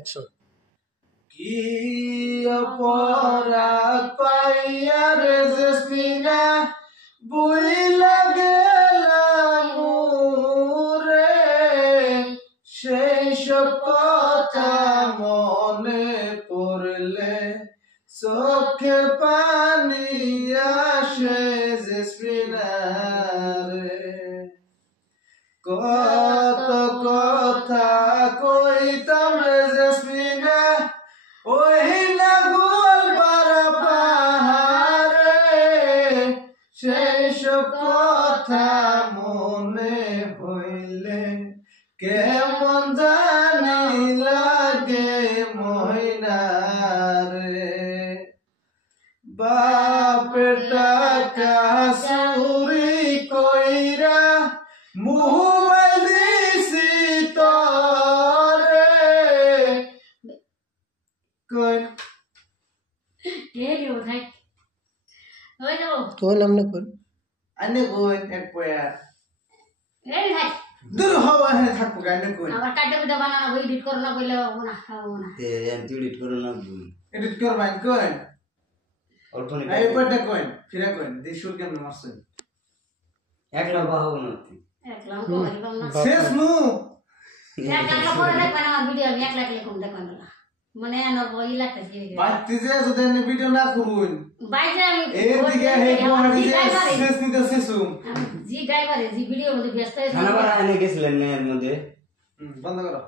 Action. কি অপরাধ পাইয়া রে জেসমিনা বুইলা গেলাম রে, সেই সব কথা মনে পড়লে চোখে পানি আসে জেসমিনা রে। কত কথা কইতাম রে জেসমিনা ওই না গোলপাড়া পাহাড়ে, সেই সব কথা মনে হইলে কেমন জানি লাগে ময়না রে। বাপের টাকা চুরি কইরা মোবাইল দিছি তরে, কই কেলি ওঠাই ওই যাও তোর নাম না কোন আনে কই এক পয়া এই ভাই দূর হওয়া হে থাকবো গানে কই আবার কাটে বিটা বানানা ওই এডিট করো না বলে না খাবো না তে এডিট করো না ভুল এডিট করবাই কই অল্প নি এই পড়টা কই ফিরা কই দেশুর কেন মারছেন একলা বাহো না একলা করি বাম না শেষ নু একলা করে দেখবেন আমার ভিডিও আমি একলা একলা কম দেখবেন না মানে আনো বই লাগতেছে বাড়তি যে যদি এনে ভিডিও না করুন বাইরে আমি এদিকে হে কোহাড়ি যে শেষ নিতে শেষু জি ড্রাইভারে জি ভিডিও মধ্যে ব্যস্ত হয়ে খানা বাড়া এনে গেছিলেন না এর মধ্যে বন্ধ করো।